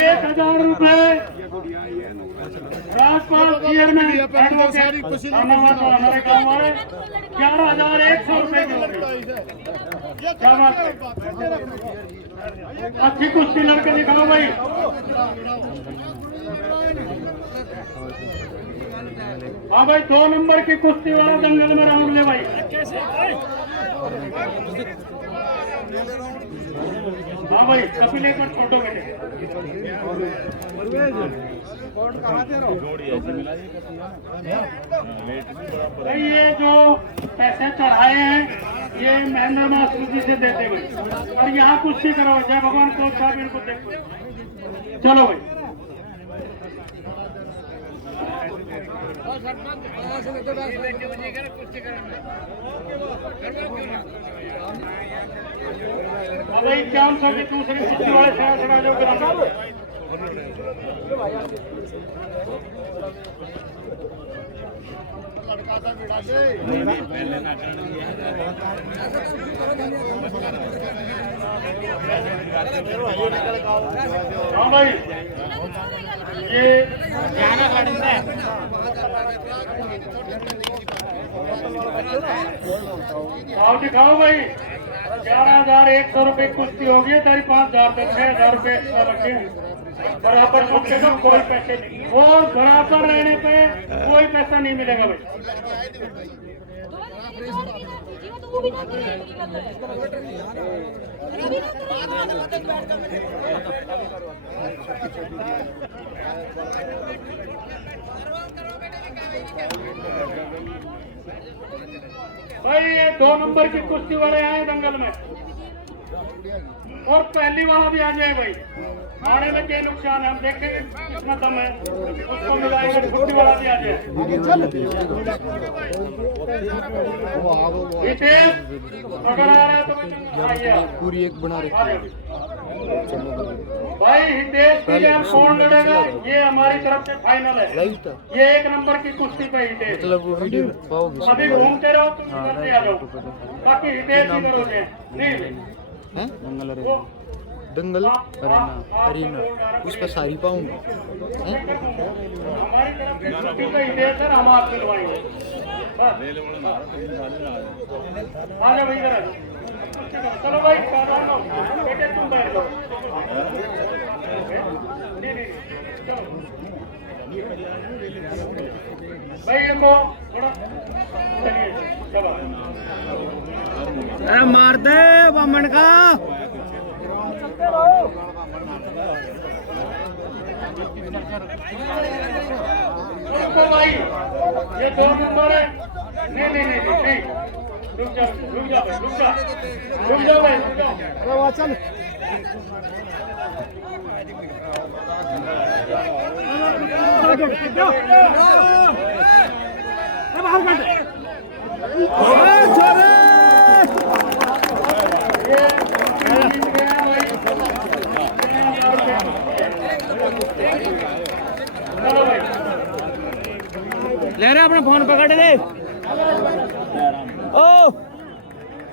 1000 रुपए राजपाल चेयरमैन हमारे गाँव वाले 11,100 रुपए क्या बात है। अच्छी कुश्ती लड़के दिखाओ भाई। हाँ भाई 2 नंबर की कुश्ती वाला दंगल में राउंड ले भाई। हाँ भाई कपिल एक बार फोटो बेटे। भाई ये जो पैसे चढ़ाए हैं ये महेंद्र मास्टर जी से देते हुए और यहाँ कुश्ती करो। जय भगवान को साहब इनको देखो। चलो भाई भाई 400 की दूसरी कुश्ती वाले सुना जो कराना। हाँ भाई ये आओ दिखाओ भाई। 11,100 रुपए कुश्ती होगी तेरी 5,000 पे 6,000 रुपए एक्स्ट्रा रखे बराबर। कम से कम कोई पैसे नहीं और बराबर रहने पे कोई पैसा नहीं मिलेगा भाई। भाई ये 2 नंबर की कुश्ती वाले आए दंगल में और पहली वाला भी आ जाए भाई। आने में क्या नुकसान है हम देखेंगे कितना दम है उसको मिलाएंगे। कुश्ती वाला भी आ जाए। अगर आ रहा है तो पूरी एक बना रखी है भाई। हितेश के लिए कौन लड़ेगा ये हमारी तरफ से फाइनल है। ये 1 नंबर की कुश्ती पे हितेश मतलब वो वीडियो पाओगे अभी घूमते रहो तुम करते आ जाओ बाकी हितेश ही करोगे नहीं दंगल अरीना उस पर सारी पाऊंगा। हमारी तरफ से कुश्ती पे हितेश है हम आप मिलवाएंगे। आ जाओ भाई इधर चलो भाई बेटे तुम बैठ जाओ। भाई इनको थोड़ा चलिए चलो। अरे मार दे बामन का। भाई ये 2 नंबर है। नहीं नहीं नहीं नहीं रुक जाओ रुक जाओ भाई रुक जाओ रुक जाओ भाई रुक जाओ। चल ले रहे अपना फोन पकड़ ले। ओ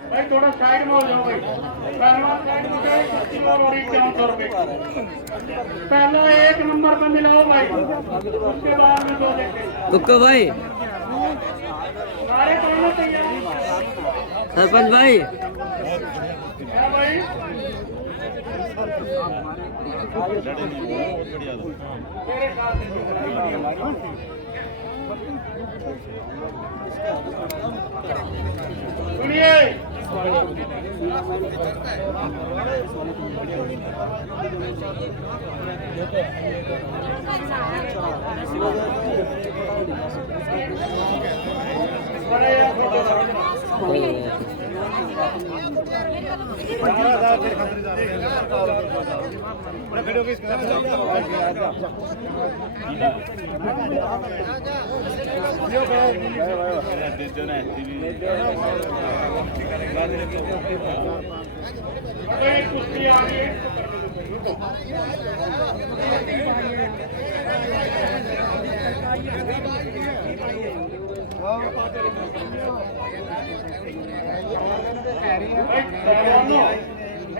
भाई थोड़ा साइड में हो जाओ भाई। पहलवान साइड में जाए कुश्ती और 51 रुपए पहला 1 नंबर पे मिलाओ भाई। उसके बाद में 2 देखें कुक्का भाई सारे दोनों तैयार सरपंच भाई है भाई। सुनिए कुश्ती आ रही है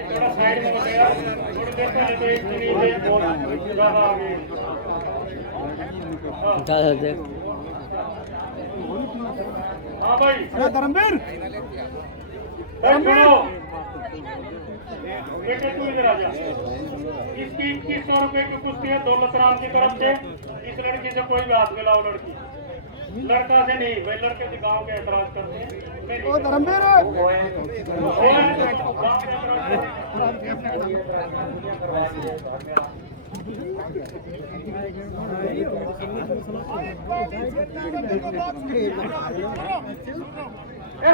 थोड़ा साइड साइड में हो गया थोड़ी देर पहले तो एक मिनट में बहुत ज्यादा आ गए हाँ भाई धर्मवीर सुनो बेटे तू इधर आ जा इसकी 2100 रुपए की कुश्ती है दौलत राम की तरफ से इस लड़की से कोई भी हाथ मिलाओ लड़की लड़का से नहीं भाई लड़के से गाँव के ऐतराज करते हैं ओ धर्मवीर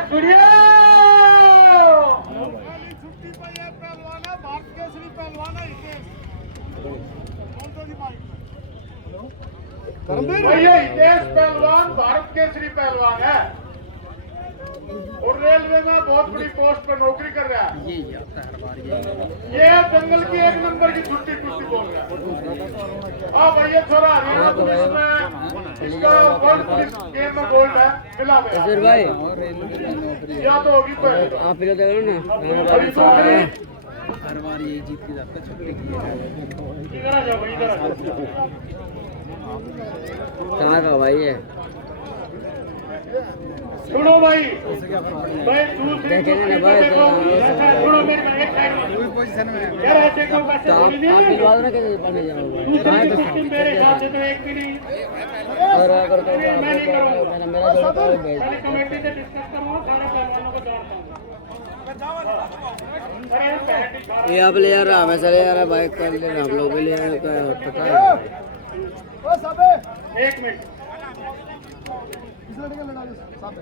सूर्या भारत केसरी पहलवान है भैया हितेश पहलवान भारत केसरी पहलवान है और रेलवे में बहुत बड़ी पोस्ट पर नौकरी कर रहा है ये जंगल की एक नंबर की छुट्टी कुश्ती बोल रहा है हाँ भैया छोरा हरियाणा पुलिस में इसका वर्ल्ड पुलिस गेम में गोल्ड है मिला भाई या तो होगी पहले आप फिर देखो अभी ना हर बार यही जीत के जाता छुट्टी की इधर आ जाओ भाई इधर आ जाओ कहाँ का भाई है सुनो भाई भाई दूसरी सुनो मेरी बात एक साइड में यार ऐसे क्यों पैसे तो बोली आप नहीं दिलवा देना कैसे पढ़ने जाना दूसरी कुश्ती मेरे हिसाब से तो एक भी नहीं और अगर तो मेरा जो भेज पहले कमेटी से डिस्कस करूंगा सारे पहलवानों को जानता हूँ अरे पहले खा ये आप ले आ रहा मैं चले आ रहा बाइक कर ले हम लोग भी ले आ रहे पता है ओ साबे एक मिनट इस लड़के का लड़ा दे साबे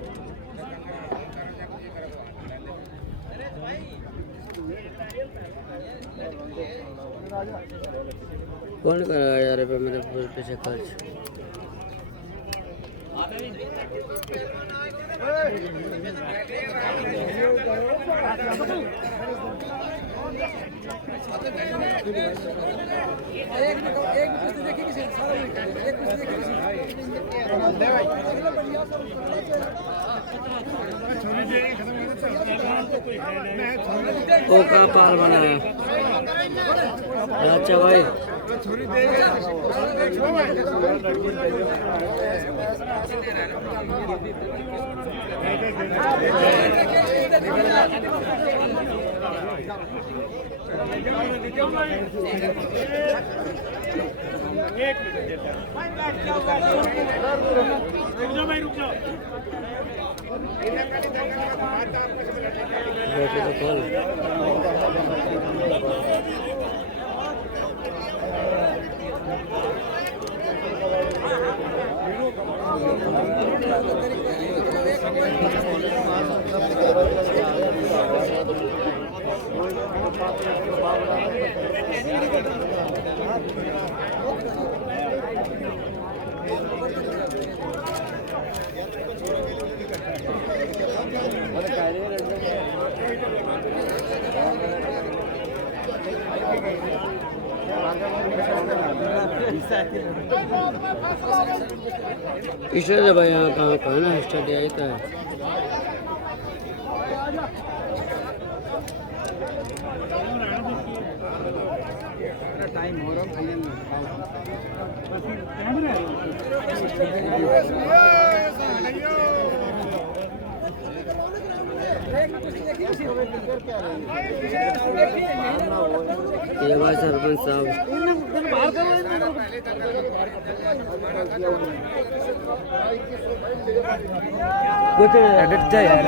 कौन करेगा यार पे मेरे पीछे खर्च ओ का पाल बनाया अच्छा भाई बैठे तो खोल इसलिए भाई यहाँ कहाँ कहाँ ना स्टडी आई था टाइम हो रहा फाइनल ये भाई सरपंच साहब कुछ एडिट जा यार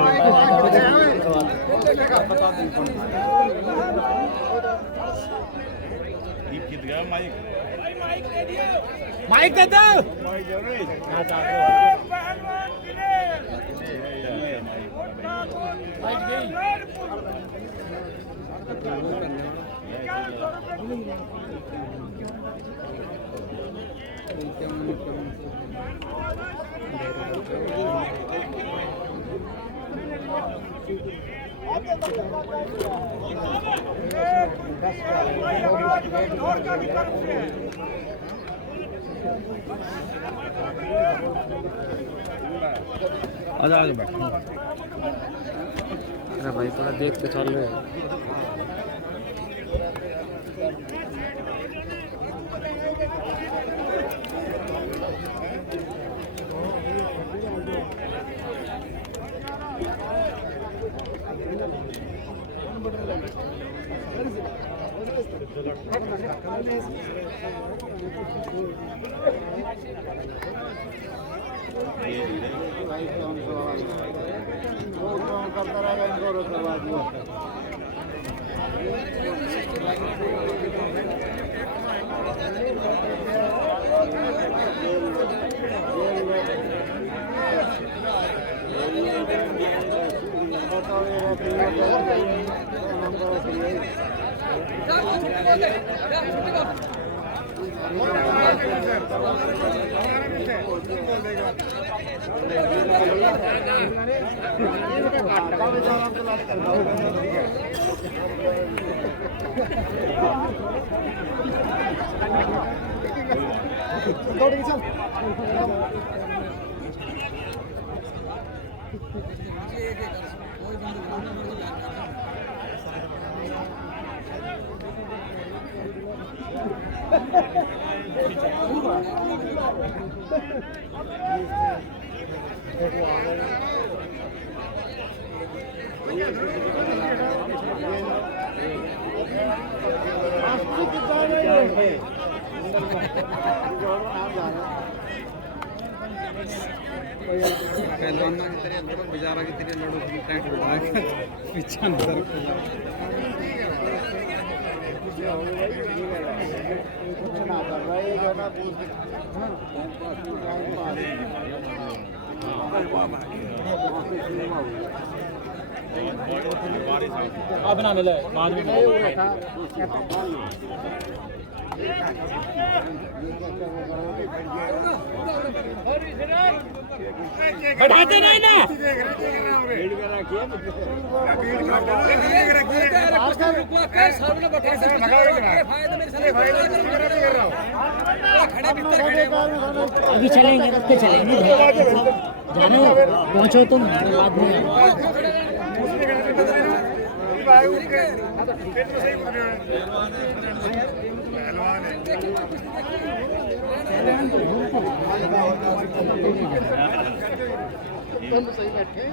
माइक दे दो आगे बैठ अरे भाई थोड़ा देख के चल रहे हैं करता रहेगा इनको करवा दिया पहलवान की तरह लड़ो बेचारा की तरह लड़ो टाइट बिठा के पीछे नजर कुछ ना कर रहा है जो ना अब ना मिले बाद में बढ़ाते नहीं ना अभी चलेंगे कब के चलेंगे जानो पहुंचो तुम बाद में सही बैठे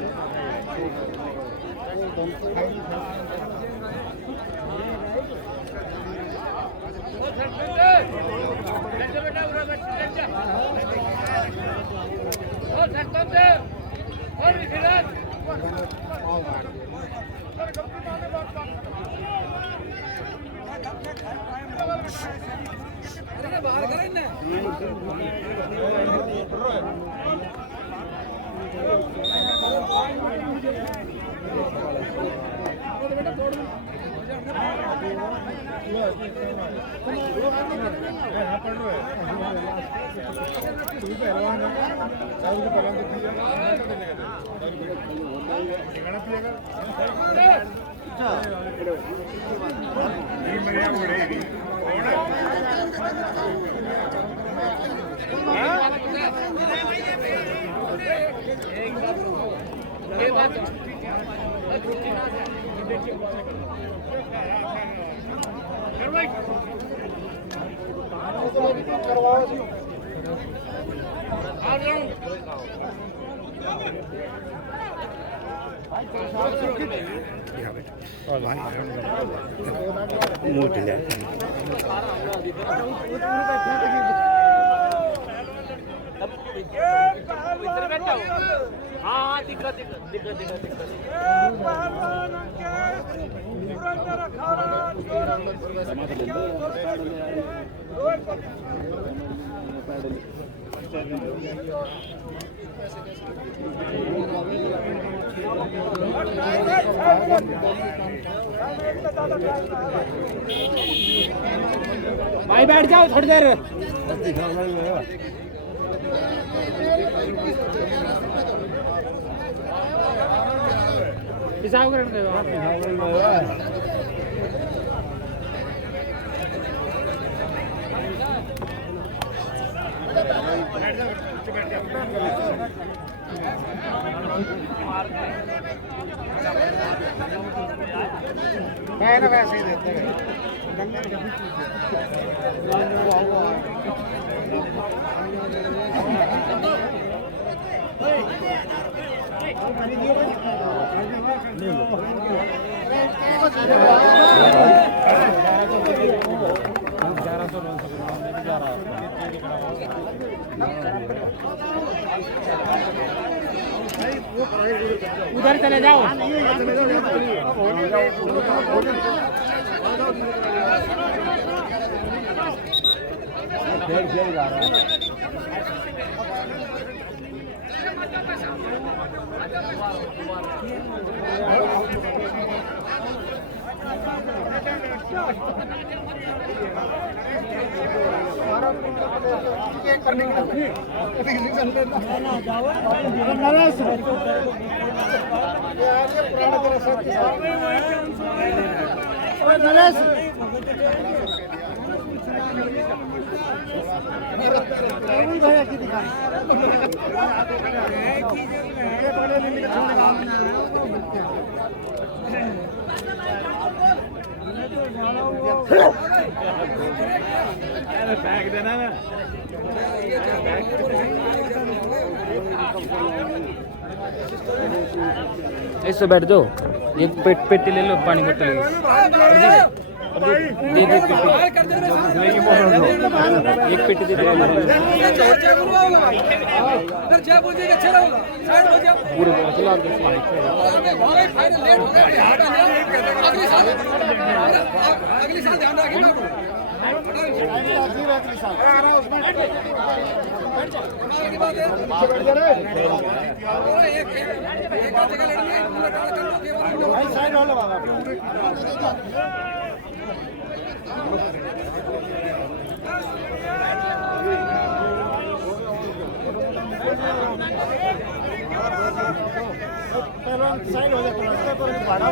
बाहर करें ना हाँ दिक्कत भाई बैठ जाओ थोड़ी देर हिसाब कर मैं ना वैसे ही देते हैं उधर चले जाओ। ऐसे बैठ जाओ, एक पेटी ले लो पानी बोतल की। दे दे एक पेटी दे दे। पूरे चला अगली साल ध्यान रखिए साइड हो जाए भाड़ा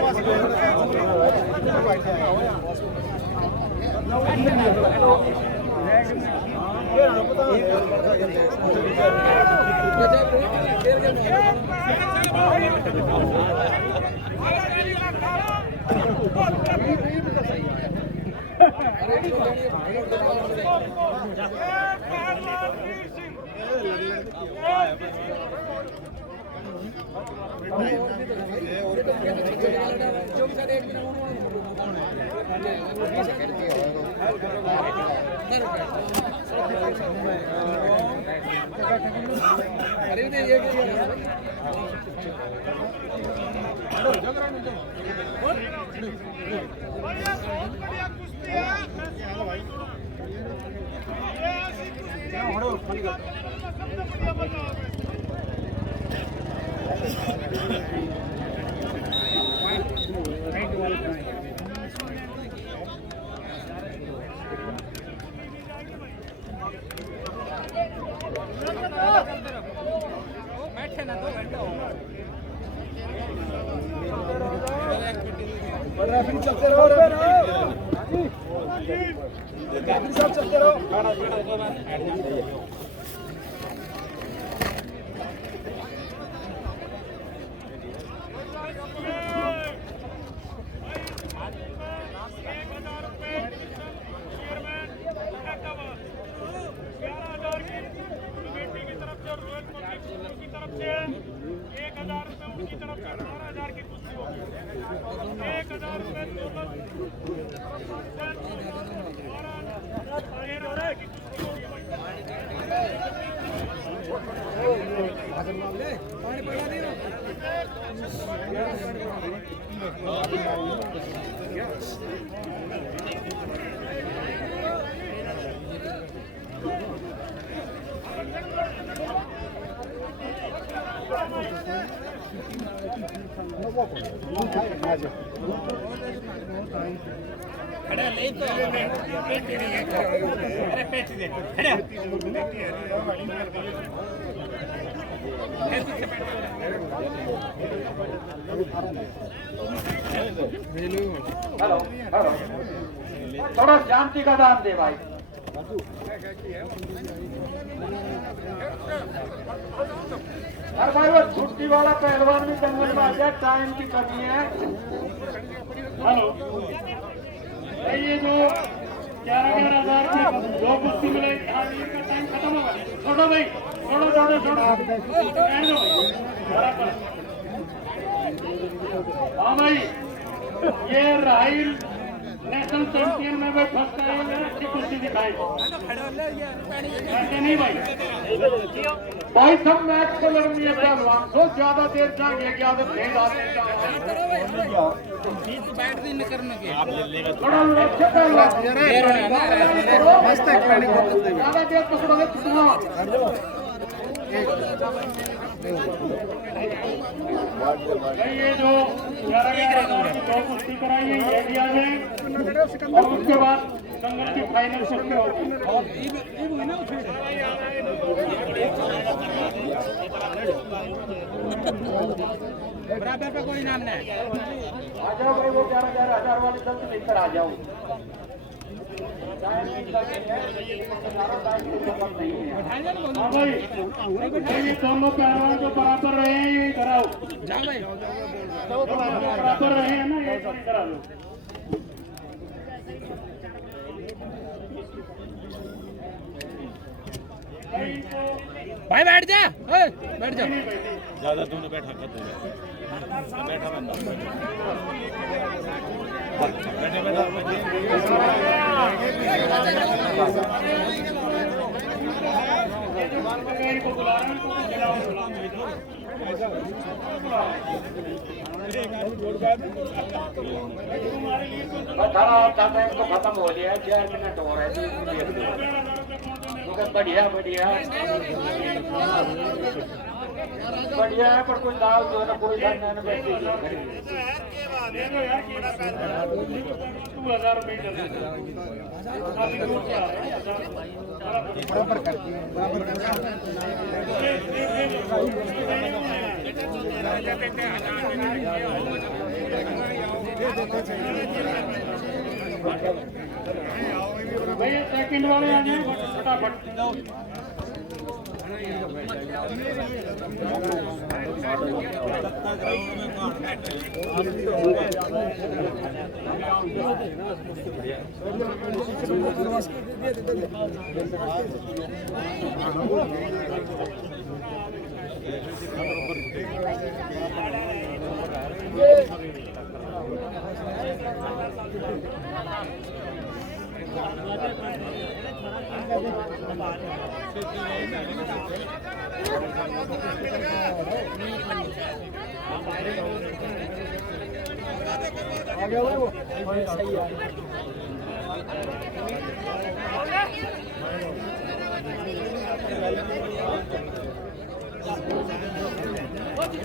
चलते रहो चलते रहो। हेलो हेलो, थोड़ा शांति का दान दे भाई। अरे भाई वो छुट्टी वाला पहलवान भी जंगल में आ गया, टाइम की कमी है। हेलो, ये जो 11,000 की दो कुश्ती मिले, का टाइम खत्म होगा। छोड़ो भाई, छोड़ो छोड़ो छोड़ो, हाँ भाई, ये राहिल नेशनल चैंपियन में भाई फर्स्ट आए अच्छी कुश्ती दिखाए ऐसे नहीं भाई सब मैच को लड़नी है पहलवान तो ज्यादा देर जाएंगे ज्यादा नहीं डालने थोड़ा अच्छा पहलवान ज्यादा देर पकड़ोगे कितना ये जो 11,000 की 2 कुश्ती कराई है ये भी आ जाए और उसके बाद संगत की फाइनल कुश्ती होगी बराबर पे कोई नाम नहीं आ जाओ भाई वो 11,000 वाले दल से लेकर आ जाओ हाँ भाई ये दोनों पहलवान जो बराबर रहे हैं ये कराओ बराबर रहे हैं ना ये करा लो भाई बैठ जा बैठ जा ज्यादा तूने बैठा कर दे बैठा बंदा बैठे बैठा को बुला रहे हैं तो खत्म हो गया 4 मिनट हो रहे हैं बढ़िया बढ़िया बढ़िया है पर कोई दाल जो है ना कोई धरना है 2,000 रुपये बराबर करती है भैया सेकंड वाले आ जाए फटाफट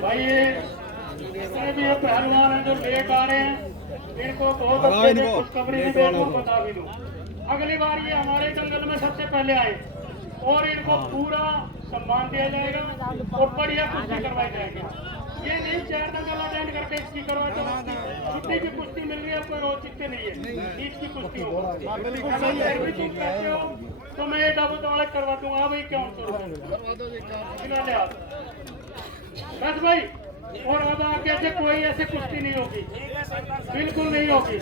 भाई ये पहलवान है जो लेट आ रहे हैं इनको बहुत अच्छे से खुशखबरी भी दे दूं बता भी दूं अगली बार ये हमारे दंगल में सबसे पहले आए और इनको पूरा सम्मान दिया जाएगा और बढ़िया कुश्ती करवाई जाएगी ये नहीं 4 दंगल अटेंड करके इसकी करवाते छुट्टी की कुश्ती मिल रही है कोई औचित्य नहीं है ईद की कुश्ती हो तो मैं ये डबल दौड़े करवा दूंगा भाई क्यों बस भाई और अब आगे से कोई ऐसी कुश्ती नहीं होगी बिल्कुल नहीं होगी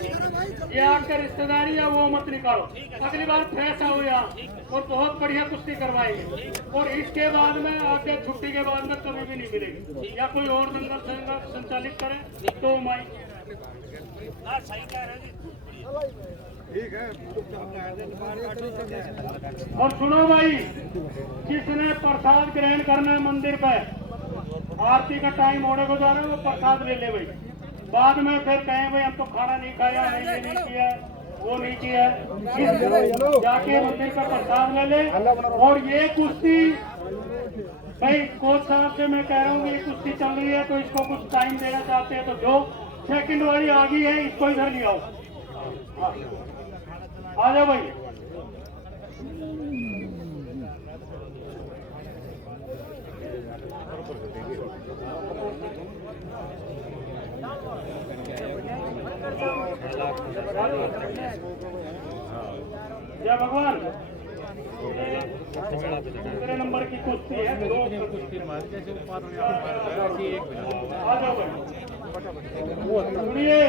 ये आपका रिश्तेदारी है वो मत निकालो अगली बार फ्रेश आओ यहाँ और बहुत बढ़िया कुश्ती करवाएंगे और इसके बाद में आगे छुट्टी के बाद में कभी भी नहीं मिलेगी या कोई और दंगल संचालित करे तो माई ठीक है और सुनो भाई किसने प्रसाद ग्रहण करना है मंदिर पे आरती का टाइम होने को जा रहा है वो प्रसाद ले ले भाई बाद में फिर कहें भाई हम तो खाना नहीं खाया नहीं ये नहीं किया वो नहीं किया जाके मंदिर का प्रसाद ले ले और ये कुश्ती भाई कोच साहब से मैं कह रहा हूँ ये कुश्ती चल रही है तो इसको कुछ टाइम देना चाहते हैं तो जो सेकंड वाली आ गई है इसको इधर ले आओ आ जाओ भाई जय भगवान दूसरे नंबर की कुश्ती है आ जाओ भाई सुनिए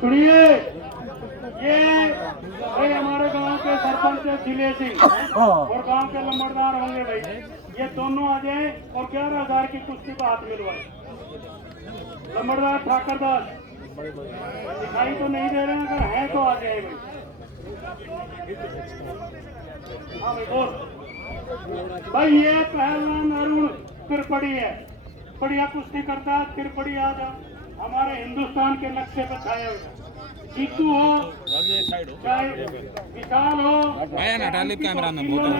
सुनिए ये हमारे गांव के सरपंच जिले सिंह और गांव के लंबरदार होंगे भाई ये दोनों आ जाए और 11,000 की कुश्ती को हाथ मिलवाए। लंबड़दार ठाकर दास दिखाई तो नहीं दे रहे हैं, अगर है तो आ जाए भाई। हाँ भाई बोल भाई। ये पहलवान अरुण त्रिपड़ी है, बढ़िया कुश्ती करता है। त्रिपड़ी आज हमारे हिंदुस्तान के नक्शे पे छाया हुआ। जीतू हो चाहे विशाल हो, आया ना डाली कैमरा में बहुत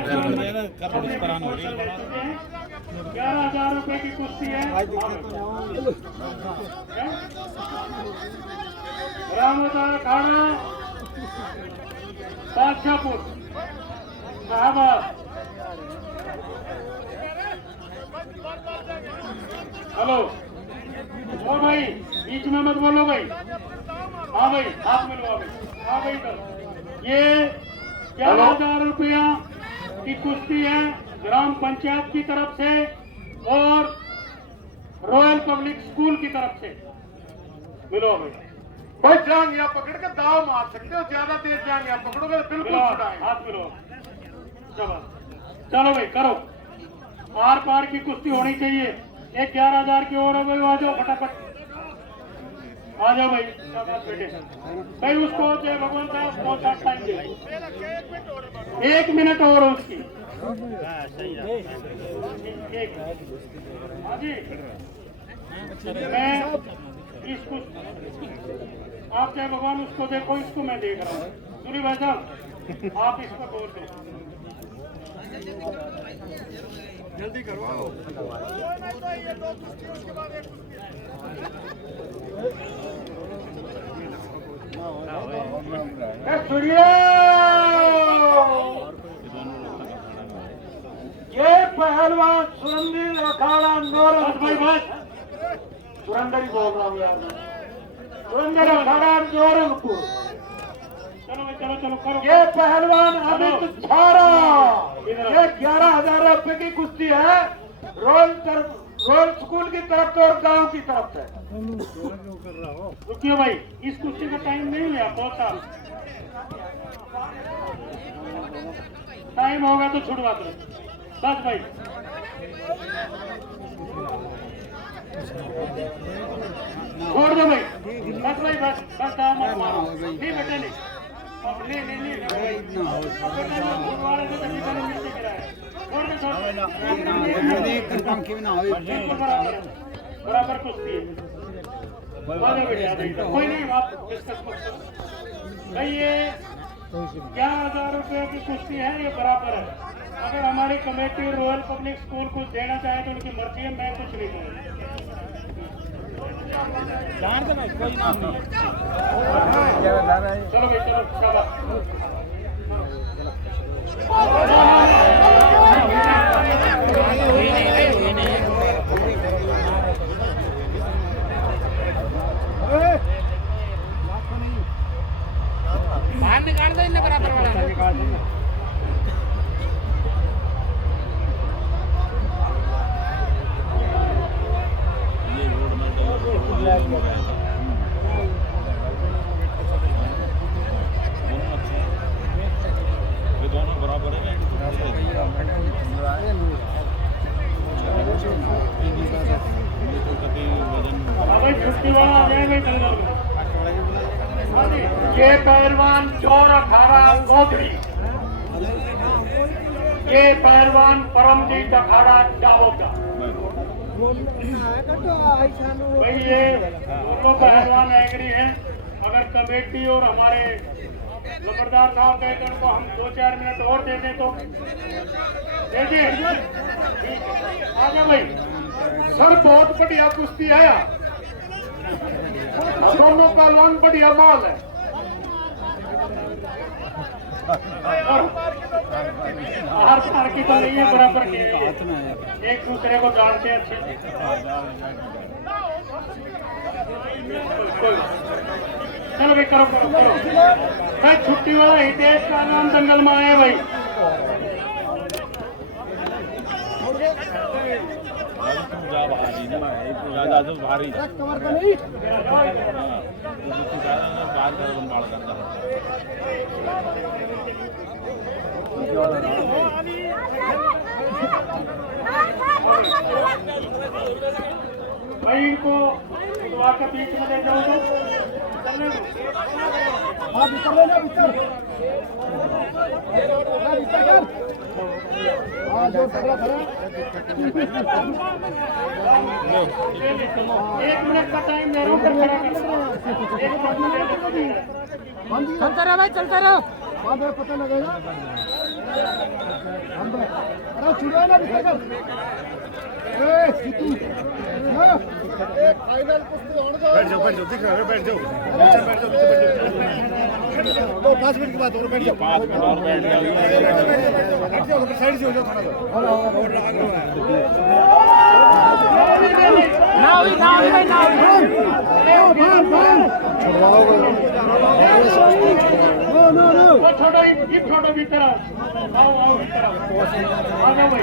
11,000 रुपए की कुश्ती है। रामोदार खाना बादशाहपुर साहबाद। हेलो ओ भाई, बीच में मत बोलो भाई। हाँ भाई हाथ मिलवा भाई। हाँ भाई सर, ये 11,000 रुपया की कुश्ती है ग्राम पंचायत की तरफ से और रॉयल पब्लिक स्कूल की तरफ से। मिलो भाई। भाई जान यहाँ पकड़ के दाव मार सकते हो, ज्यादा देर जान यहाँ पकड़ोगे तो बिल्कुल मिलो छुड़ाएंगे। हाथ मिलो। चलो चलो भाई करो। आर पार की कुश्ती होनी चाहिए। एक 11,000 की और है भाई, आ जाओ फटाफट आ जाओ भाई। शाबाश बेटे भाई। उसको जय भगवान साहब बहुत टाइम दे। 1 मिनट और उसकी। एक हाँ जी, मैं इसको आप जय भगवान उसको देखो, इसको मैं देख रहा हूँ। सूरी भाई साहब आप इसको गौर दो। जल्दी करवाओ। ये पहलवान सुरंदर अखाड़ा नौरंग भाई बस सुरंदर ही बोल रहा हूँ यार। सुरंदर अखाड़ा नौरंगपुर। चलो भाई चलो चलो करो। ये पहलवान अमित छारा, ये 11,000 रुपए की कुश्ती है रॉयल स्कूल की तरफ से और गांव की तरफ से। रुकिए भाई, इस कुश्ती का टाइम नहीं लिया, बहुत टाइम होगा तो छुड़वा दो बस भाई। छोड़ दो भाई बस भाई, बस बस दाव मत मारो। नहीं बेटे नहीं, नहीं छुड़वाने से तभी करो नीचे गिराया। छोड़ दो बराबर कुश्ती है। कोई नहीं, आप डिस्कस मत करो भाई। ये 11,000 रुपए की कुश्ती है, ये बराबर है। अगर हमारी कमेटी रॉयल पब्लिक स्कूल कुछ देना चाहे तो उनकी मर्जी है, मैं कुछ नहीं कहूँगा। चलो भाई चलो शाबाश। बाहर निकाल दो इन्हें बराबर वाला। दोनों बराबर है। भाई छुट्टी वाला आ जाए भाई जल्दी। ये पहलवान 18 चौधरी, ये पहलवान परमजीत अखाड़ा जाओगा भाई। ये दोनों पहलवान एग्री हैं। अगर कमेटी और हमारे लंबड़दार साहब कहे तो उनको हम 2-4 मिनट और दे दें तो दे दिए। आ जाओ भाई सर बहुत बढ़िया कुश्ती है यार, दोनों पहलवान बढ़िया माल है। हर साल की तो नहीं है, बराबर की एक दूसरे को जानते हैं अच्छे से। चलो भाई करो करो करो भाई। छुट्टी वाला हितेश का नाम दंगल में आए भाई। ज्यादा भारी भाई इनको दुआ के बीच में ले जाओ तो चलने दो। हाँ भीतर ले ना भीतर हाँ जो खड़ा खड़ा 1 मिनट का टाइम दे रहा हूँ फिर खड़ा कर। चलता रहो भाई, चलता रहो। हाँ भाई पता लगेगा अरे छुड़ो ना भीतर कर फाइनल कुश्ती होने दो। बैठ जाओ दिख रहा है, बैठ जाओ 5 मिनट के बाद और बैठ जाओ। 5 मिनट और बैठ जाओ। साइड से हो जाओ थोड़ा वो छोड़ो ये छोड़ो भीतर आओ भीतर आओ जाओ भाई।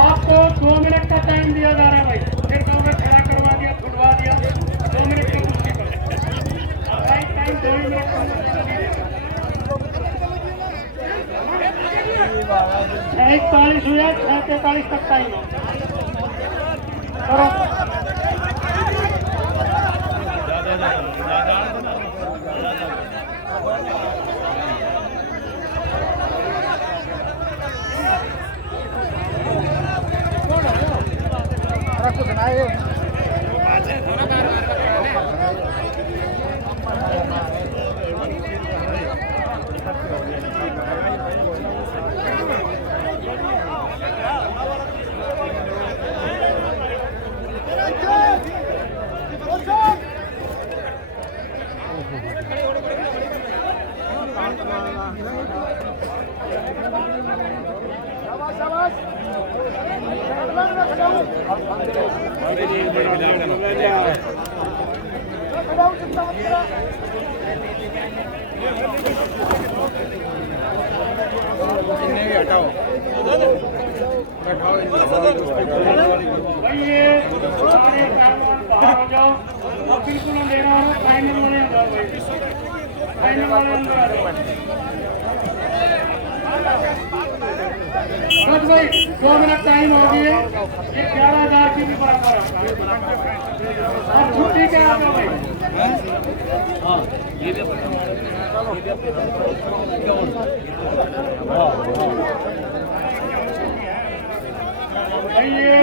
आपको 2 मिनट का टाइम दिया जा रहा है भाई। फिर तो मैं खड़ा करवा दिया, छुड़वा दिया। 2 मिनट की कुश्ती कर राइट टाइम 2 मिनट का। 6:41 हुआ, 6:43 तक टाइम करो। भाई ये सारे पहलवान बाहर हो जाओ और बिल्कुल अंधेरा हो। फाइनल वाले आ जाओ भाई, फाइनल वाले अंदर आ जाओ। बस भाई 2 मिनट टाइम हो गई है। ये 11,000 की भी बराबर है। और छुट्टी क्या आ जाओ भाई। भाई ये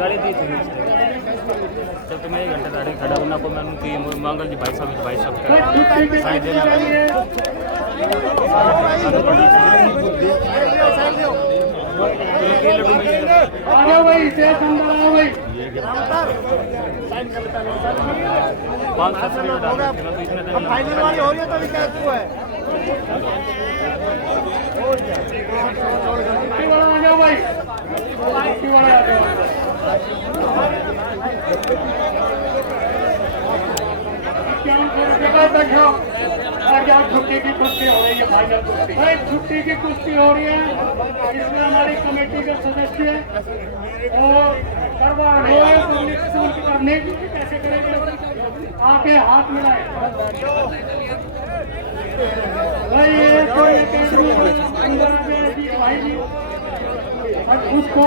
गाड़ी दी थी जब तो मैं 1 घंटे गाड़ी खड़ा होना को मैं उनकी मंगल जी भाई साहब भाई छुट्टी की साइड देना चाहिए। आ जाओ भाई, देश अंदर आओ भाई। 5-7 मिनट फाइनल वाली हो रही है तो क्या हुआ है छुट्टी वाला आ जाओ भाई, छुट्टी वाला आ जाओ। बैठो आज छुट्टी की कुश्ती हो रही है। फाइनल कुश्ती भाई, छुट्टी की कुश्ती हो रही है। इसमें हमारी कमेटी के सदस्य और करवा रहे हैं करने की कैसे करेंगे। आके हाथ मिलाए भाई। ये तो भाई जी और उसको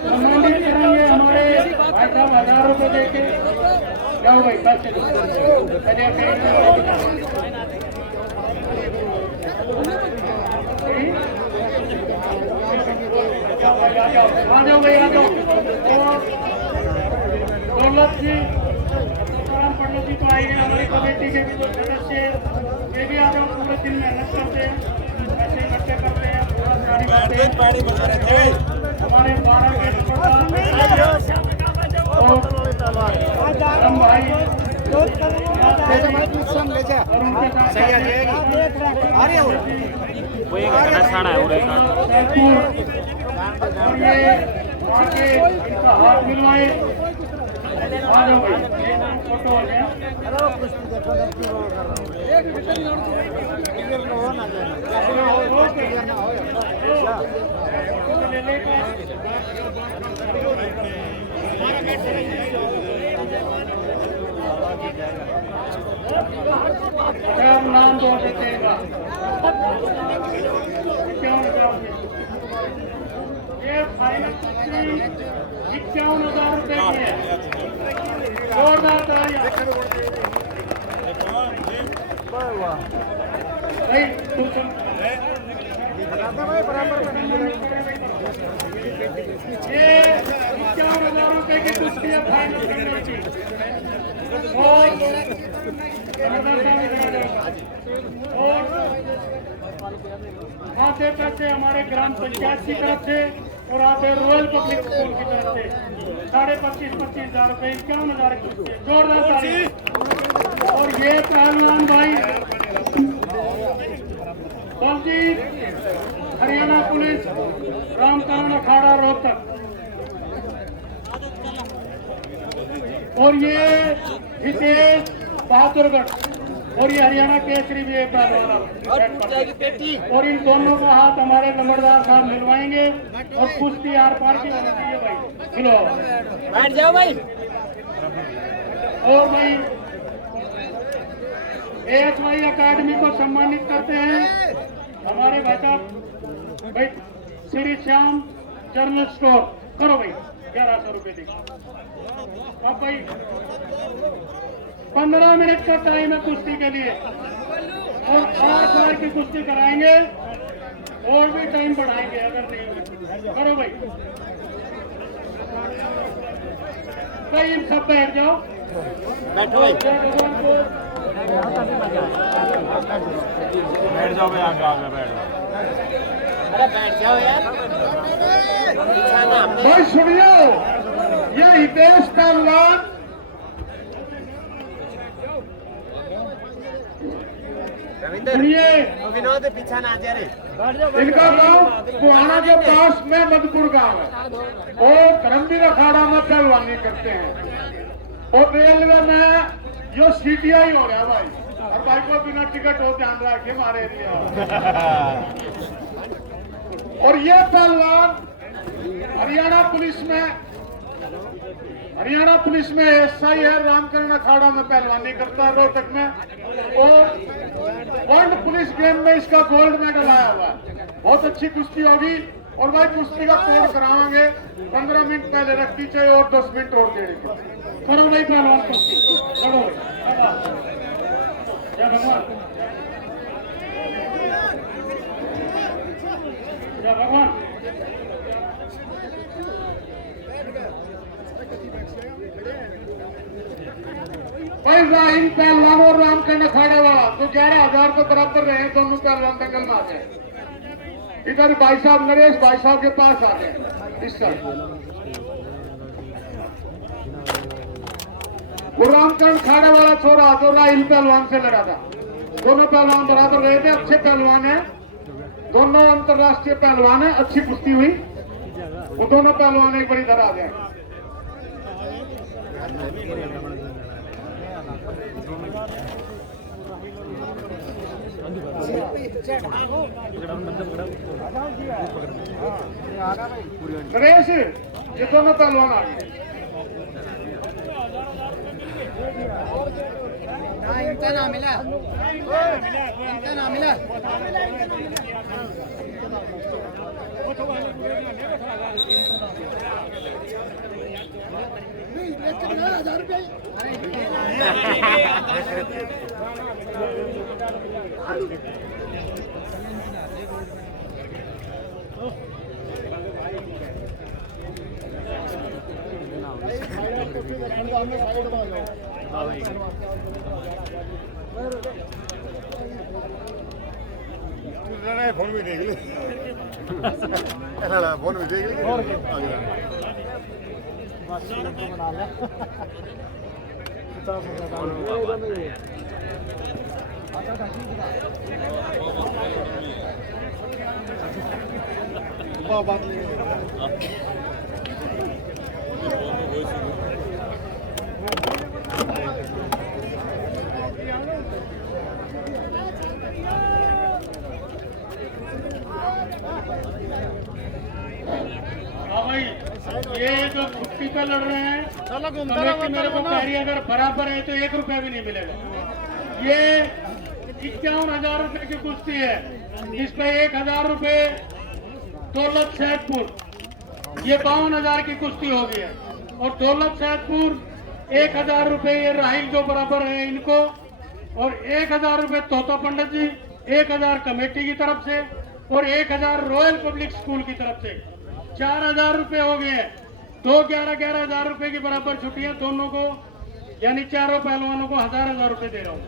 सम्मानित करेंगे हमारे भाई साहब 1000 रुपये देके। जाओ भाई बस आ जाओ भाई, आ जाओ। दौलत जी पंडित जी तो आएंगे, हमारी कमेटी के भी जो सदस्य हैं ये भी आ जाओ। पूरे दिन मेहनत करते हैं, ऐसे इकट्ठे करते हैं। हमारे 12 के भाई और उनके साथ वो एक घंटा छाड़ा है और एक और ये आके इनका हाथ मिलवाए। आ जाओ भाई, एक फोटो हो गया। क्या नाम दो देगा? ये फाइनल 51,000 रुपए की है। जोरदार तालियां। भाई ये 51,000 रुपए की कुश्ती है फाइनल सिंगल की। और आते पैसे हमारे ग्राम पंचायत की तरफ से और आते रॉयल पब्लिक स्कूल की तरफ से 25,000 रुपए 51,000 की जोरदार ताली। और ये पहलवान भाई बलजीत हरियाणा पुलिस रामकान अखाड़ा रोहतक। और ये हितेश बहादुरगढ़ और ये हरियाणा केसरी भी एक पहलवान। और इन दोनों का हाथ हमारे नंबरदार साहब मिलवाएंगे और कुश्ती आर पार की होनी चाहिए भाई। चलो बैठ जाओ भाई। और भाई ASY अकादमी को सम्मानित करते हैं हमारे भाई साहब भाई श्री श्याम जनरल स्टोर। करो भाई 1100 रुपए दी। अब भाई 15 मिनट का टाइम है कुश्ती के लिए और 8 बार की कुश्ती कराएंगे और भी टाइम बढ़ाएंगे अगर नहीं हुई। करो भाई भाई इन सब बैठ जाओ। बैठो भाई। बैठ जाओ भाई, आगे आगे बैठ जाओ। अरे बैठ जाओ यार। भाई सुनियो, ये हितेश पहलवान सुनिए विनोद पीछा ना जा रहे। इनका गांव कुहाना के पास में मधुपुर गांव है। और धर्मवीर अखाड़ा में पहलवानी करते हैं और रेलवे में यो CTI हो रहा है भाई। और भाई को बिना टिकट हो ध्यान रखे हमारे एरिया। और ये पहलवान हरियाणा पुलिस में SI है। रामकरण अखाड़ा में पहलवानी करता है रोहतक में और वर्ल्ड पुलिस गेम में इसका गोल्ड मेडल आया हुआ है। बहुत अच्छी कुश्ती होगी और भाई कुश्ती का कोड करावांगे। 15 मिनट पहले रखनी चाहिए और 10 मिनट और देंगे। करो भाई पहलवान कुश्ती करो। जय भगवान जय भगवान। भाई राहिल पहलवान और रामकरण अखाड़ा वाला तो 11,000 के बराबर रहे। दोनों पहलवान दंगल में आ गए। इधर भाई साहब नरेश भाई साहब के पास आ गए। इस साल वो रामकरण अखाड़ा वाला छोरा तो राहिल पहलवान से लड़ा था। दोनों पहलवान बराबर रहे थे। अच्छे पहलवान है दोनों, अंतरराष्ट्रीय पहलवान है। अच्छी कुश्ती हुई। वो दोनों पहलवान एक बड़ी इधर आ गए। नरेश ये दोनों पहलवान आ गए। इनका नाम मिला। इनका नाम मिला। फोन भी देख ले। फोन भी देख ले। हाँ भाई, ये जो छुट्टी पे लड़ रहे हैं कमेटी मेरे को कह रही है अगर बराबर है तो 1 रुपया भी नहीं मिलेगा। ये 51,000 रुपए की कुश्ती है, इसमें 1,000 रुपए दौलत सैदपुर, ये 52,000 की कुश्ती हो गई है। और दौलत सैदपुर 1,000 रुपए ये राहिल जो बराबर है इनको, और 1,000 रुपए तोता पंडित जी, 1,000 कमेटी की तरफ से और 1,000 रॉयल पब्लिक स्कूल की तरफ से 4,000 रुपए हो गए हैं। 11,000 रुपए की बराबर छुट्टियां दोनों को, यानी चारों पहलवानों को 1,000 रुपए दे रहा हूँ।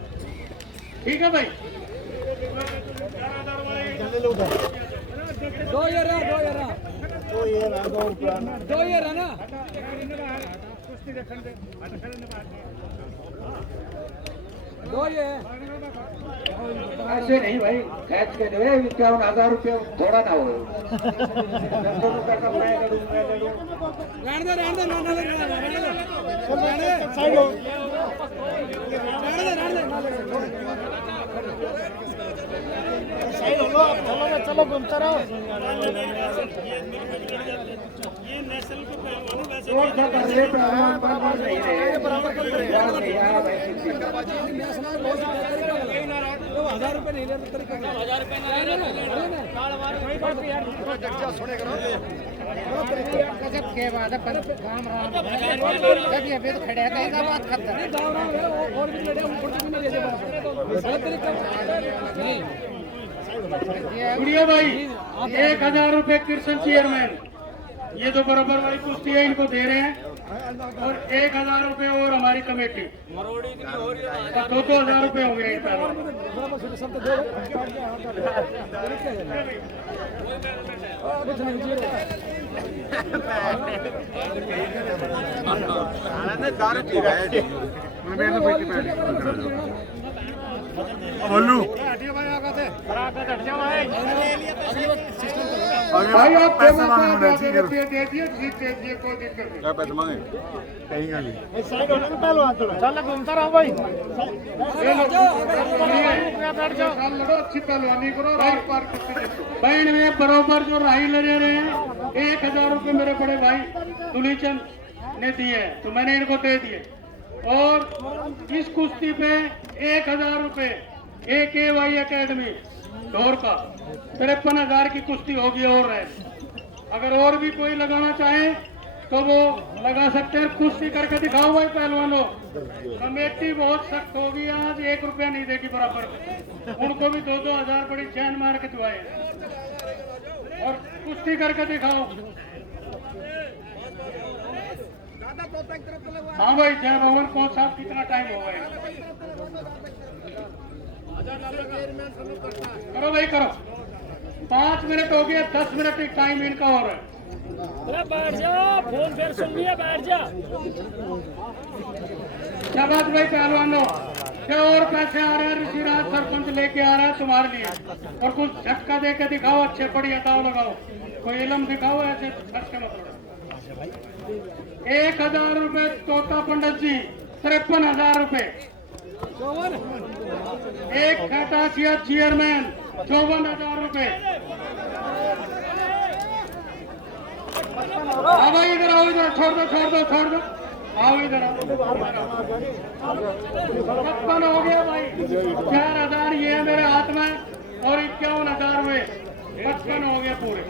ठीक है भाई, 4,000 वाले ऐसे नहीं भाई, खैच के दे 51,000 रुपये थोड़ा ना हो। चलो घूमता रहो। के बाद काम जब ये वेद खड़े हैं तो बात करता है। गुड़िया भाई 1,000 रुपए कृष्ण चेयरमैन, ये जो बराबर वाली कुश्ती है इनको दे रहे हैं, और 1,000 रुपए और हमारी कमेटी, तो 2,000 रुपए हो गए। भाई आप पैसा मांगना दे दिए जीत दे दिए, कोई दिक्कत नहीं। क्या पैसे मांगे कहीं का नहीं। चल घूमता रहो भाई, लड़ो, अच्छी पहलवानी करो, रार पार बहन में बराबर जो राही ले रहे हैं 1,000 रुपए मेरे बड़े भाई दुलीचंद ने दिए हैं, तो मैंने इनको दे दिए। और इस कुश्ती पे 1,000 रुपए AKY एकेडमी ढोर का 53,000 की कुश्ती होगी। और है, अगर और भी कोई लगाना चाहे तो वो लगा सकते हैं। कुश्ती करके दिखाओ भाई पहलवानों। कमेटी बहुत सख्त होगी, आज 1 रुपया नहीं देगी बराबर, उनको भी 2-2 हज़ार बड़ी चैन मार के दुआए, और कुश्ती करके दिखाओ। हाँ भाई, जय भवन कौन साहब कितना टाइम हो गया? करो भाई करो, 5 मिनट हो गए, 10 मिनट एक टाइम इनका और है। बैठ जा, फोन फिर सुन लिया, बैठ जा। क्या बात भाई पहलवानों, क्या और पैसे आ रहे हैं? ऋषिराज सरपंच लेके आ रहा है तुम्हारे लिए, और कुछ झटका दे के दिखाओ, अच्छे बढ़िया दाव लगाओ, कोई इलम दिखाओ, ऐसे झटके मत लगाओ। 1,000 रुपए तोता पंडित जी, 53,000 रुपए। एक खटासिया चेयरमैन 54,000 रुपए। हाँ भाई इधर आओ, इधर छोड़ दो, आओ इधर आओ। 55 हो गया भाई, 4,000 ये है मेरे हाथ में, और 51,000 हुए, 55 हो गए पूरे।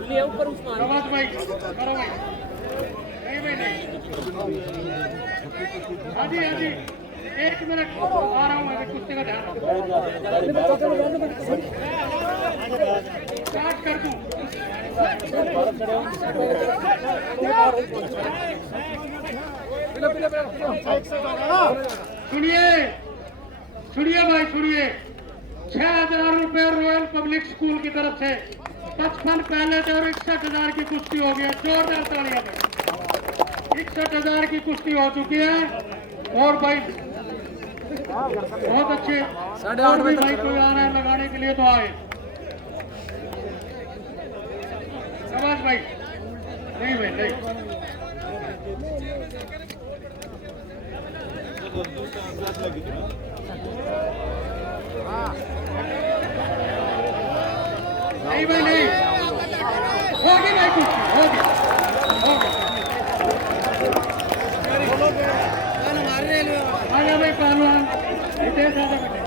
वेरी गुड भाई, करो भाई। नहीं, हाँ जी 1 मिनट आ रहा हूँ, अभी कुत्ते का ध्यान रखो। स्टार्ट कर दूँ। सुनिए सुनिए भाई सुनिए, 6,000 रुपए रॉयल पब्लिक स्कूल की तरफ से 55 पहले थे और 61,000 की कुश्ती हो गई। जोरदार तालियां भाई। 61,000 की कुश्ती हो चुकी है और भाई बहुत अच्छे। और भी भाई कोई आ रहा है लगाने के लिए तो आए। शाबाश भाई। नहीं भाई नहीं, नहीं भाई नहीं, होगी भाई कुश्ती होगी होगी। आगे भाई पहलवान, रितेश यादव।